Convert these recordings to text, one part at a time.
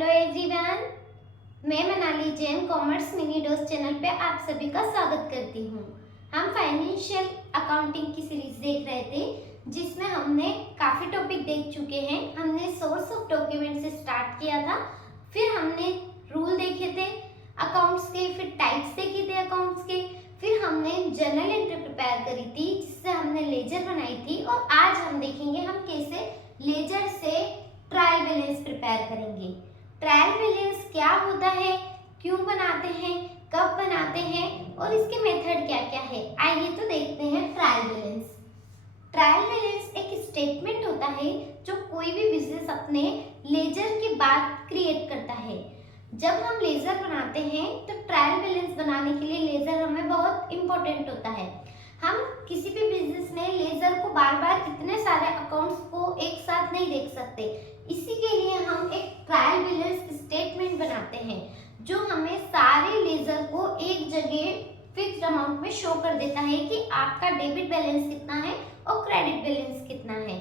Hello everyone, मैं Manali Jain commerce mini dose channel पे आप सभी का स्वागत करती हूँ। हम फाइनेंशियल अकाउंटिंग की सीरीज देख रहे थे जिसमें हमने काफ़ी टॉपिक देख चुके हैं। हमने सोर्स ऑफ डॉक्यूमेंट से स्टार्ट किया था, फिर हमने रूल देखे थे अकाउंट्स के, फिर टाइप्स देखे थे अकाउंट्स के, फिर हमने जर्नल एंट्री प्रिपेयर करी थी जिससे हमने लेजर बनाई थी, और आज हम देखेंगे हम कैसे लेजर से ट्रायल बैलेंस प्रिपेयर करेंगे। ट्रायल बैलेंस क्या होता है, क्यों बनाते हैं, कब बनाते हैं और इसके मेथड क्या क्या है, आइए तो देखते हैं। ट्रायल बैलेंस एक स्टेटमेंट होता है जो कोई भी बिजनेस अपने लेजर के बाद क्रिएट करता है। जब हम लेजर बनाते हैं तो ट्रायल बैलेंस बनाने के लिए लेजर हमें बहुत इंपॉर्टेंट होता है। हम किसी भी बिजनेस में लेजर को बार बार इतने सारे अकाउंट्स को एक साथ नहीं देख सकते, इसी के लिए हम एक ट्रायल बैलेंस स्टेटमेंट बनाते हैं जो हमें सारे लेजर को एक जगह फिक्स्ड अमाउंट में शो कर देता है कि आपका डेबिट बैलेंस कितना है और क्रेडिट बैलेंस कितना है।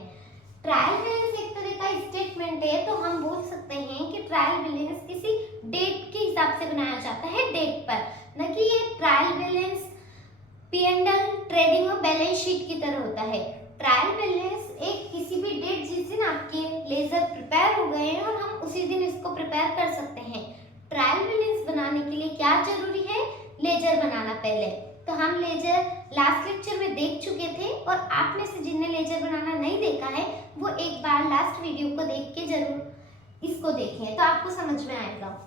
ट्रायल बैलेंस एक तरह का स्टेटमेंट है, तो हम बोल सकते हैं कि ट्रायल बैलेंस किसी डेट के हिसाब से बनाया जाता है, डेट पर, न कि ये ट्रायल बैलेंस P&L ट्रेडिंग और बैलेंस शीट की तरह होता है। ट्रायल बैलेंस एक किसी भी डेट जिस दिन आपके लेजर प्रिपेयर हो गए हैं और हम उसी दिन इसको प्रिपेयर कर सकते हैं। ट्रायल बैलेंस बनाने के लिए क्या जरूरी है, लेजर बनाना पहले। तो हम लेजर लास्ट लेक्चर में देख चुके थे, और आप में से जिनने लेजर बनाना नहीं देखा है वो एक बार लास्ट वीडियो को देख के जरूर इसको देखें, तो आपको समझ में आएगा।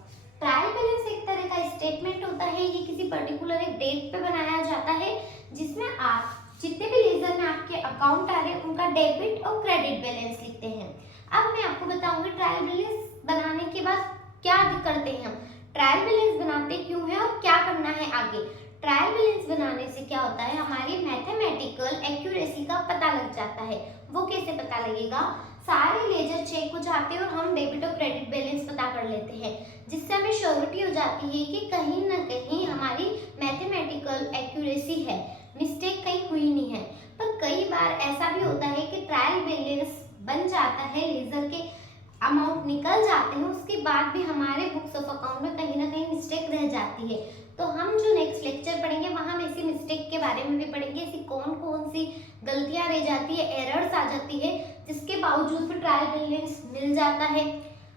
ट्रायल बैलेंस एक तरह का स्टेटमेंट होता है, ये किसी पर्टिकुलर एक डेट पे बनाया जाता है जिसमें आप जितने भी लेजर में आपके अकाउंट आ रहे हैं उनका डेबिट और क्रेडिट बैलेंस लिखते हैं। अब मैं आपको बताऊंगी ट्रायल बैलेंस बनाने के बाद क्या करते हैं हम, ट्रायल बैलेंस बनाते क्यों है और क्या करना है आगे। ट्रायल बैलेंस बनाने से क्या होता है, हमारी मैथमेटिकल एक्यूरेसी का पता लग जाता है। वो कैसे पता लगेगा, सारे लेजर चेक हो जाते हैं और हम डेबिट और क्रेडिट बैलेंस पता कर लेते हैं, जिससे हमें श्योरिटी हो जाती है कि कहीं ना कहीं हमारी मैथमेटिकल एक्यूरेसी है, मिस्टेक कहीं हुई नहीं है। पर कई बार ऐसा भी होता है कि ट्रायल बैलेंस बन जाता है, लेजर के अमाउंट निकल जाते हैं, उसके बाद भी हमारे बुक्स ऑफ अकाउंट में कहीं ना कहीं मिस्टेक रह जाती है। तो हम जो नेक्स्ट लेक्चर पढ़ेंगे वहाँ हम ऐसी मिस्टेक के बारे में भी पढ़ेंगे, ऐसी कौन कौन सी गलतियां रह जाती है, एरर्स आ जाती है, जिसके बावजूद भी ट्रायल बैलेंस मिल जाता है।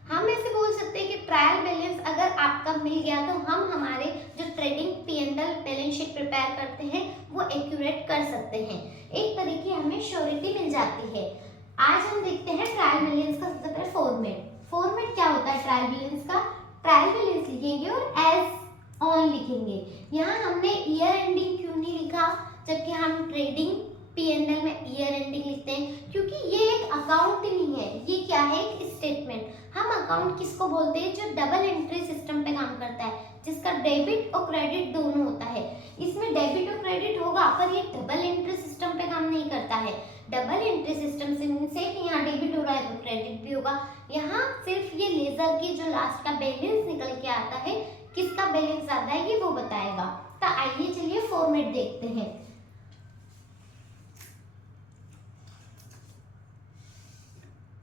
हम ऐसे बोल सकते हैं कि ट्रायल बैलेंस अगर आपका मिल गया तो हम हमारे जो trading P&L balance sheet prepare करते हैं वो एक्यूरेट कर सकते हैं, एक तरह की हमें श्योरिटी मिल जाती है। आज हम देखते हैं ट्रायल बैलेंस का सबसे पहले फॉर्मेट क्या होता है ट्रायल बैलेंस का। ट्रायल बैलेंस लिखेंगे और एज ऑन लिखेंगे। यहाँ हमने ईयर एंडिंग क्यों नहीं लिखा, जबकि हम ट्रेडिंग P&L में ईयर एंडिंग लिखते हैं, क्योंकि ये एक अकाउंट नहीं है, ये क्या है, एक स्टेटमेंट। हम अकाउंट किसको बोलते हैं, जो डबल एंट्री सिस्टम पे काम करता है, जिसका डेबिट और क्रेडिट दोनों होता है। इसमें डेबिट और क्रेडिट होगा, पर ये डबल एंट्री सिस्टम पे काम नहीं करता है। डबल एंट्री सिस्टम से यहाँ डेबिट हो रहा है तो क्रेडिट भी होगा। यहाँ सिर्फ ये लेजर की जो लास्ट का बैलेंस निकल के आता है, किसका बैलेंस आता है ये वो बताएगा। तो आइए चलिए फॉर्मेट देखते हैं।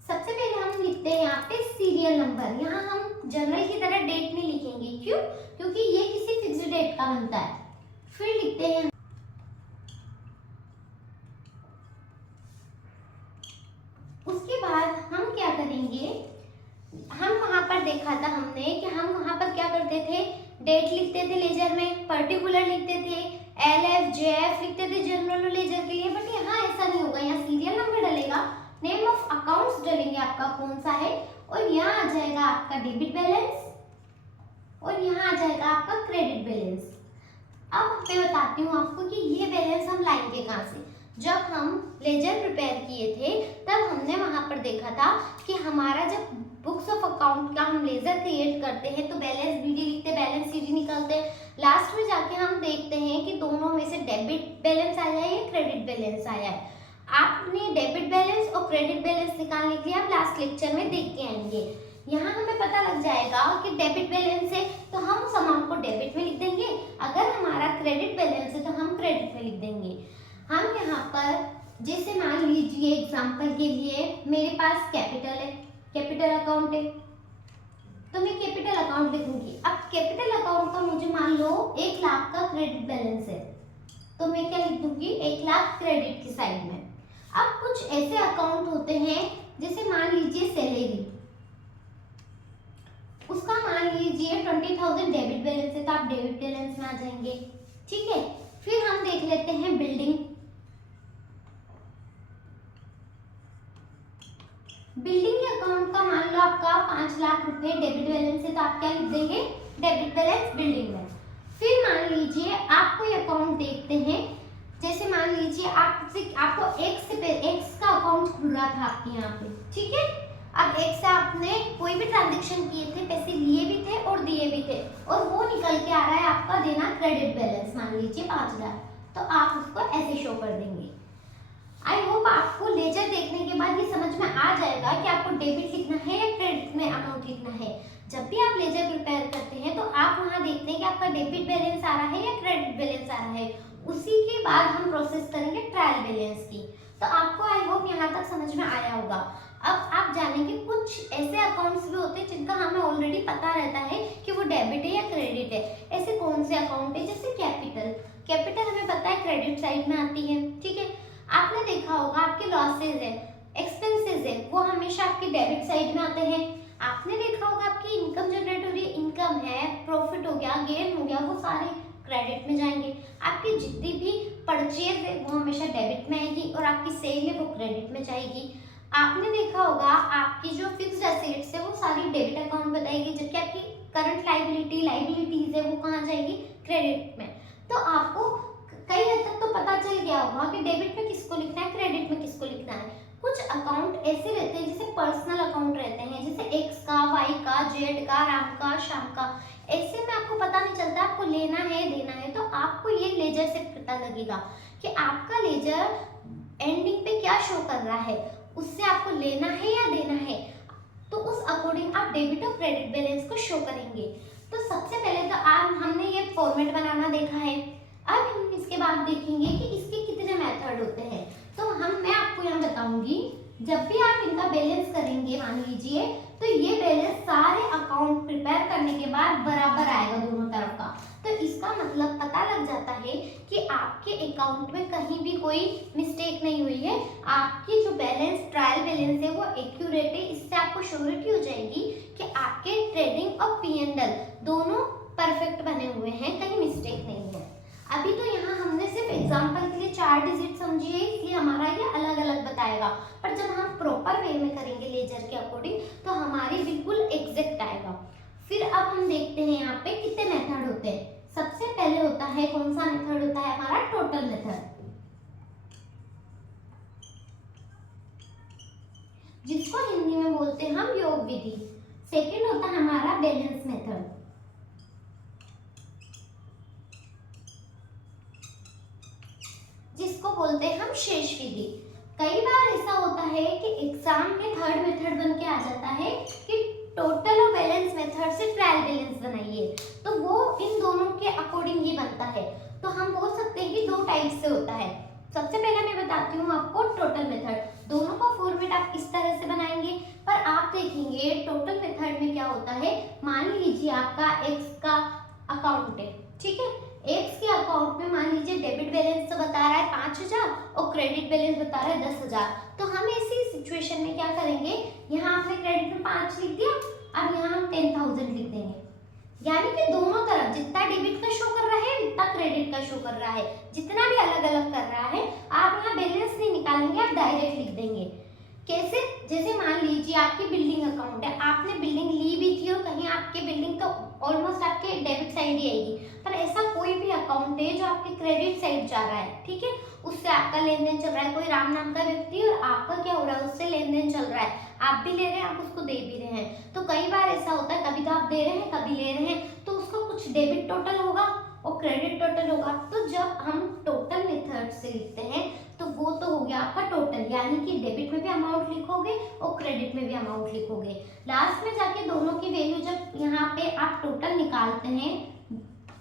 सबसे पहले हम लिखते हैं यहाँ पे सीरियल नंबर। यहाँ हम जनरल की तरह डेट नहीं लिखेंगे, क्यों, क्योंकि ये किसी फिक्स्ड डेट का बनता है। फिर लिखते हैं उसके बाद हम क्या करेंगे, हम वहां पर देखा था हमने कि हम वहां पर क्या करते थे, डेट लिखते थे लेजर में, पर्टिकुलर लिखते थे, LF JF लिखते थे जनरल लेजर के लिए। बट यहाँ ऐसा नहीं होगा, यहाँ सीरियल नंबर डलेगा, नेम ऑफ अकाउंट्स डलेंगे आपका कौन सा है, और यहाँ आ जाएगा आपका डेबिट बैलेंस और यहाँ आ जाएगा आपका क्रेडिट बैलेंस। अब मैं बताती हूँ आपको कि ये बैलेंस हम लाएंगे कहाँ से। जब हम लेजर प्रिपेयर किए थे तब हमने वहां पर देखा था कि हमारा जब बुक्स ऑफ अकाउंट का हम लेजर क्रिएट करते हैं तो बैलेंस BD लिखते, बैलेंस CD निकालते हैं, लास्ट में जाके हम देखते हैं कि दोनों में से डेबिट बैलेंस आया है या क्रेडिट बैलेंस आया है। आपने डेबिट बैलेंस और क्रेडिट बैलेंस निकालने के लिए आप लास्ट लेक्चर में देख के आएंगे। यहाँ हमें पता लग जाएगा कि डेबिट बैलेंस है तो हम उस अमाउंट को डेबिट में लिख देंगे, अगर हमारा क्रेडिट बैलेंस है तो हम क्रेडिट में लिख देंगे। हम यहाँ पर जैसे मान लीजिए एग्जांपल के लिए मेरे पास कैपिटल है, कैपिटल अकाउंट है, तो मैं कैपिटल अकाउंट लिखूंगी। अब कैपिटल अकाउंट का मुझे मान लो 1 लाख का क्रेडिट बैलेंस है, तो मैं क्या लिख दूंगी 1 लाख क्रेडिट की साइड में। अब कुछ ऐसे अकाउंट होते हैं जैसे मान लीजिए सैलरी, उसका मान लीजिए 20,000 डेबिट बैलेंस है, तो आप डेबिट बैलेंस में आ जाएंगे। ठीक है, फिर हम देख लेते हैं बिल्डिंग। बिल्डिंग के अकाउंट का मान लो आपका 5 लाख रुपए डेबिट बैलेंस है, तो आप क्या लिख देंगे डेबिट बैलेंस बिल्डिंग में। फिर मान लीजिए आप कोई अकाउंट देखते हैं, जैसे मान लीजिए आपको एक्स का अकाउंट खुल रहा था आपके यहाँ पे, ठीक है। अब एक्स से आपने कोई भी ट्रांजेक्शन किए थे, पैसे लिए भी थे और दिए भी थे, और वो निकल के आ रहा है आपका देना क्रेडिट बैलेंस, मान लीजिए 5,000, तो आप उसको ऐसे शो कर देंगे। आई होप आपको लेजर देखने के बाद ये समझ में आ जाएगा कि आपको डेबिट लिखना है या क्रेडिट में अमाउंट लिखना है। जब भी आप लेजर प्रिपेयर करते हैं तो आप वहाँ देखते हैं कि आपका डेबिट बैलेंस आ रहा है या क्रेडिट बैलेंस आ रहा है, उसी के बाद हम प्रोसेस करेंगे ट्रायल बैलेंस की। तो आपको आई होप यहाँ तक समझ में आया होगा। अब आप जानेंगे कुछ ऐसे अकाउंट्स भी होते हैं जिनका हमें ऑलरेडी पता रहता है कि वो डेबिट है या क्रेडिट है। ऐसे कौन से अकाउंट है, जैसे कैपिटल हमें पता है क्रेडिट साइड में आती है, ठीक है। आपने देखा होगा आपके लॉसेज है, एक्सपेंसेस है, वो हमेशा आपके डेबिट साइड में आते हैं। आपने देखा होगा आपकी इनकम जनरेट हो रही है, इनकम है, प्रॉफिट हो गया, गेन हो गया, वो सारे क्रेडिट में जाएंगे। आपकी जितनी भी परचेज है वो हमेशा डेबिट में आएगी, और आपकी सेल है वो क्रेडिट में जाएगी। आपने देखा होगा आपकी जो फिक्स्ड एसेट्स है वो सारी डेबिट अकाउंट बताएगी, जबकि आपकी करंट लाइबिलिटीज है वो कहाँ जाएगी, क्रेडिट में। तो आपको कई हद तक तो पता चल गया होगा कि डेबिट में किसको लिखना है, क्रेडिट में किसको लिखना है। कुछ अकाउंट ऐसे रहते हैं जैसे पर्सनल अकाउंट रहते हैं, जैसे एक्स का, वाई का, जेड का, राम का, श्याम का। ऐसे में आपको पता नहीं चलता आपको लेना है देना है, तो आपको ये लेजर से पता लगेगा कि आपका लेजर एंडिंग पे क्या शो कर रहा है, उससे आपको लेना है या देना है, तो उस अकॉर्डिंग आप डेबिट और क्रेडिट बैलेंस को शो करेंगे। तो सबसे पहले तो आज हमने ये फॉर्मेट बनाना देखा है। अब हम इसके बाद देखेंगे कि इसके कितने मेथड होते हैं। तो मैं आपको यहाँ बताऊंगी, जब भी आप इनका बैलेंस करेंगे मान लीजिए, तो ये बैलेंस सारे अकाउंट प्रिपेयर करने के बाद बराबर आएगा दोनों तरफ का। तो इसका मतलब पता लग जाता है कि आपके अकाउंट में कहीं भी कोई मिस्टेक नहीं हुई है, आपकी जो बैलेंस ट्रायल बैलेंस है वो एक्यूरेट है। इससे आपको श्योरिटी हो जाएगी कि आपके ट्रेडिंग और P&L दोनों परफेक्ट बने हुए हैं, कहीं मिस्टेक नहीं है। अभी तो यहाँ हमने सिर्फ एग्जांपल के लिए 4 डिजिट समझी है, इसलिए हमारा ये अलग अलग बताएगा, पर जब हम प्रॉपर वे में करेंगे लेजर के अकॉर्डिंग तो हमारी बिल्कुल एग्जैक्ट आएगा। फिर अब हम देखते हैं यहाँ पे कितने मेथड होते हैं। सबसे पहले होता है, कौन सा मेथड होता है हमारा, टोटल मेथड, जिसको हिंदी में बोलते हैं हम योग विधि। सेकेंड होता है हमारा बैलेंस मेथड, जिसको बोलते हैं हम शेष विधि। कई बार ऐसा होता है कि एग्जाम में थर्ड मेथड बन के आ जाता है कि टोटल और बैलेंस मेथड से ट्रायल बैलेंस बनाइए, तो वो इन दोनों के अकॉर्डिंग ही बनता है। तो हम बोल सकते हैं कि 2 टाइप से होता है। सबसे पहले मैं बताती हूँ आपको टोटल मेथड, दोनों का फॉर्मेट आप इस तरह से बनाएंगे। पर आप देखेंगे टोटल मेथड में क्या होता है, मान लीजिए आपका एक्स का अकाउंट है, ठीक है। एक्स के अकाउंट में मान लीजिए डेबिट बैलेंस तो बता रहा है 5,000 और क्रेडिट बैलेंस बता रहा है 10,000। तो हम ऐसी सिचुएशन में क्या करेंगे, यहाँ आपने क्रेडिट में 5 लिख दिया, अब यहाँ हम 10,000 लिख देंगे। यानी कि दोनों तरफ जितना डेबिट का शो कर रहा है उतना क्रेडिट का शो कर रहा है, जितना भी अलग अलग कर रहा है आप यहाँ बैलेंस नहीं निकालेंगे, आप डायरेक्ट लिख देंगे। कैसे, जैसे मान लीजिए आपकी बिल्डिंग अकाउंट है, आपने बिल्डिंग ली भी थी और कहीं आपकी बिल्डिंग तो ऑलमोस्ट आपके डेबिट साइड ही आएगी, पर ऐसा कोई भी अकाउंट है जो आपके क्रेडिट साइड जा रहा है, ठीक है, उससे आपका लेन देन चल रहा है, कोई राम नाम का व्यक्ति और आपका क्या हो रहा है, उससे लेन देन चल रहा है, आप भी ले रहे हैं आप उसको दे भी रहे हैं। तो कई बार ऐसा होता है, कभी तो आप दे रहे हैं कभी ले रहे हैं, तो उसका कुछ डेबिट टोटल होगा और क्रेडिट टोटल होगा। तो जब हम टोटल मेथड से लिखते हैं तो वो तो हो गया आपका टोटल, यानी कि डेबिट में भी अमाउंट लिखोगे और क्रेडिट में भी अमाउंट लिखोगे। लास्ट में जाके दोनों की वैल्यू जब यहाँ पे आप टोटल निकालते हैं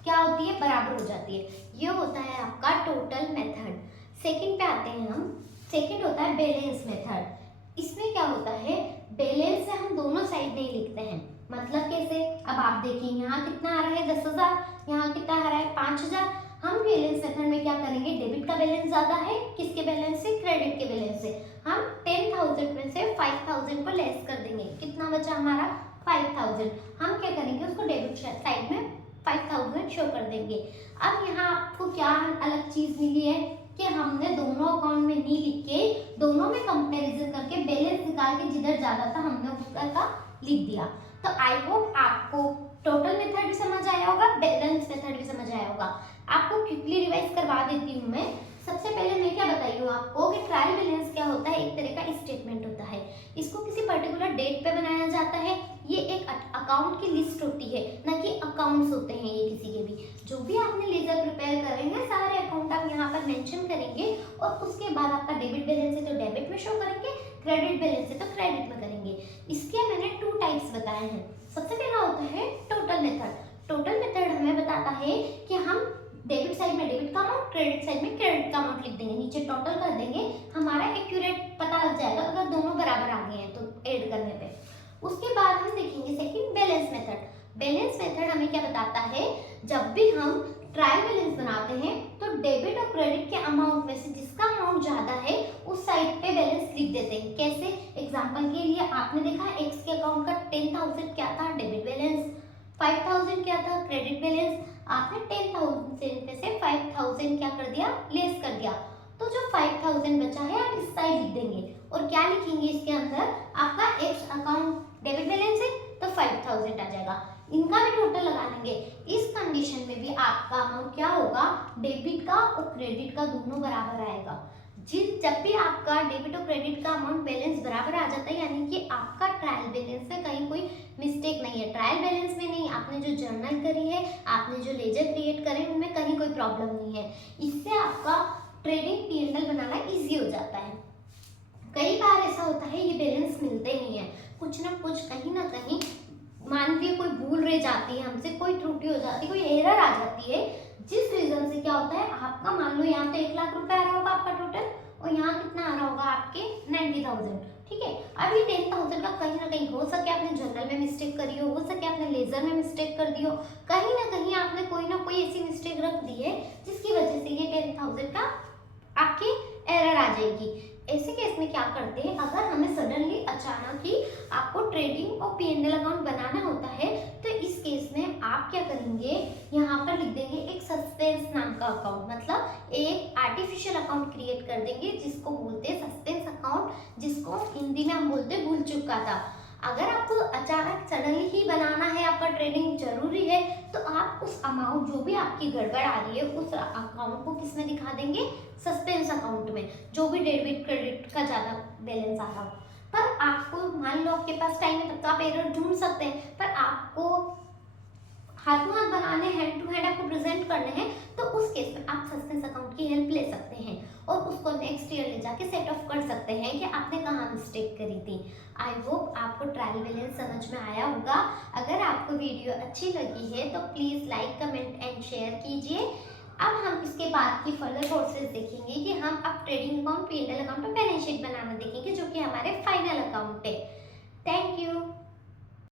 क्या होती है, बराबर हो जाती है। ये होता है आपका टोटल मेथड। सेकंड पे आते हैं हम, सेकंड होता है बैलेंस मेथड। इसमें क्या होता है, बैलेंस से हम दोनों साइड नहीं लिखते हैं। मतलब कैसे, अब आप देखिए यहाँ कितना आ रहा है 10,000, यहाँ कितना आ रहा है 5,000। हम बैलेंस मेथड में क्या करेंगे, डेबिट का बैलेंस ज्यादा है किसके बैलेंस से, क्रेडिट के बैलेंस से। हम 10,000 में से 5,000 को लेस कर देंगे, कितना बचा हमारा 5,000। हम क्या करेंगे, उसको डेबिट साइड में 5,000 शो कर देंगे। अब यहाँ आपको क्या अलग चीज मिली है कि हमने दोनों अकाउंट में नहीं लिख के, दोनों में कंपैरिजन करके बैलेंस निकाल के जिधर ज्यादा था हमने उसका का लिख दिया। तो आई होप आपको टोटल मेथड भी समझ आया होगा, बैलेंस मेथड भी समझ आया होगा। आपको क्विकली रिवाइज करवा देती हूँ मैं। सबसे पहले मैं क्या बताई हूँ आपको कि ट्रायल बैलेंस क्या होता है, एक तरह का स्टेटमेंट होता है। इसको किसी पर्टिकुलर डेट पे बनाया जाता है। ये एक अकाउंट की लिस्ट होती है, ना कि अकाउंट्स होते हैं ये किसी के भी। जो भी आपने लेजर प्रिपेयर करेंगे सारे अकाउंट आप यहाँ पर मेंशन करेंगे और उसके बाद आपका डेबिट बैलेंस है तो डेबिट में शो करेंगे, क्रेडिट बैलेंस है तो क्रेडिट में करेंगे। इसके मैंने 2 टाइप्स बताए हैं। सबसे पहला होता है टोटल मेथड। टोटल मेथड हमें बताता है कि हम डेबिट साइड में डेबिट का अमाउंट, क्रेडिट साइड में क्रेडिट का अमाउंट लिख देंगे, नीचे टोटल कर देंगे, हमारा एक्यूरेट पता लग जाएगा अगर दोनों बराबर आ गए हैं तो ऐड करने पे। उसके बाद हम देखेंगे second balance method. Balance method हमें क्या बताता है, जब भी हम ट्रायल बैलेंस बनाते हैं तो डेबिट और क्रेडिट के अमाउंट में से जिसका अमाउंट ज्यादा है उस साइड पे बैलेंस लिख देते हैं। कैसे, एग्जांपल के लिए आपने देखा एक्स के अकाउंट का 10,000 क्या था डेबिट बैलेंस, 5,000 क्या था क्रेडिट बैलेंस। आपने 10,000 में से 5,000 क्या कर दिया, लेस कर दिया, तो जो 5,000 बचा है आप इस साइड लिख देंगे और क्या लिखेंगे इसके अंदर, आपका एक्स अकाउंट डेबिट बैलेंस है तो 5,000 आ जाएगा, इनका भी टोटल लगा लेंगे। इस कंडीशन में भी आपका अमाउंट क्या होगा, डेबिट का और क्रेडिट का दोनों बराबर आएगा। जब भी आपका डेबिट और क्रेडिट का अमाउंट बैलेंस बराबर आ जाता है, यानी कि आपका ट्रायल बैलेंस में कहीं कोई मिस्टेक नहीं है। ट्रायल बैलेंस में नहीं, आपने जो जर्नल करी है, आपने जो लेजर क्रिएट करे उनमें कहीं कोई प्रॉब्लम नहीं है। इससे आपका ट्रेडिंग P&L बनाना इजी हो जाता है। कई बार ऐसा होता है ये बैलेंस मिलते नहीं है, कुछ ना कुछ कहीं ना कहीं मान लीजिए कोई भूल रह जाती है हमसे, कोई त्रुटि हो जाती है, कोई एरर आ जाती है, जिस रीजन से क्या होता है, आपका मान लो यहाँ पे 1 लाख रुपए आ रहा होगा आपका टोटल और यहाँ कितना आ रहा होगा आपके 90,000, ठीक है। अब ये 10,000 का कहीं ना कहीं हो सके आपने जर्नल में मिस्टेक करी हो सके आपने लेजर में मिस्टेक कर दी हो, कहीं ना कहीं आपने कोई ना कोई ऐसी मिस्टेक रख दी है जिसकी वजह से ये 10,000 का आपकी एरर आ जाएगी। ऐसे केस में क्या करते हैं, अगर हमें सडनली अचानक ही आपको ट्रेडिंग और P&L अकाउंट बनाना होता है तो इस केस में आप क्या करेंगे, यहाँ पर लिख देंगे एक सस्पेंस नाम का अकाउंट, मतलब एक आर्टिफिशियल अकाउंट क्रिएट कर देंगे जिसको बोलते हैं सस्पेंस अकाउंट, जिसको हिंदी में हम बोलते हैं भूल चुका था। अगर आपको अचानक सडनली ही बनाना है, आपका ट्रेडिंग जरूरी है, तो आप उस अमाउंट जो भी आपकी गड़बड़ आ रही है उस अकाउंट को किस में दिखा देंगे, सस्पेंस अकाउंट में, जो भी डेबिट क्रेडिट का ज़्यादा बैलेंस आ रहा हो। पर आपको मान लो आपके पास टाइम है तब तो आप एरर ढूंढ सकते हैं, पर आपको हाथों हाथ बनाने, हैंड टू हैंड आपको प्रेजेंट करने हैं, तो उस केस में आप सस्पेंस अकाउंट की हेल्प ले सकते हैं और उसको नेक्स्ट ईयर ले जाके सेट ऑफ कर सकते हैं कि आपने कहाँ मिस्टेक करी थी। आई होप आपको ट्रायल बैलेंस समझ में आया होगा। अगर आपको वीडियो अच्छी लगी है तो please like, comment and share कीजिए। अब हम इसके बाद की फर्दर प्रोसेस देखेंगे कि हम अब ट्रेडिंग अकाउंट, P&L अकाउंट और बैलेंस शीट बनाना देखेंगे, जो कि हमारे फाइनल अकाउंट है। Thank you.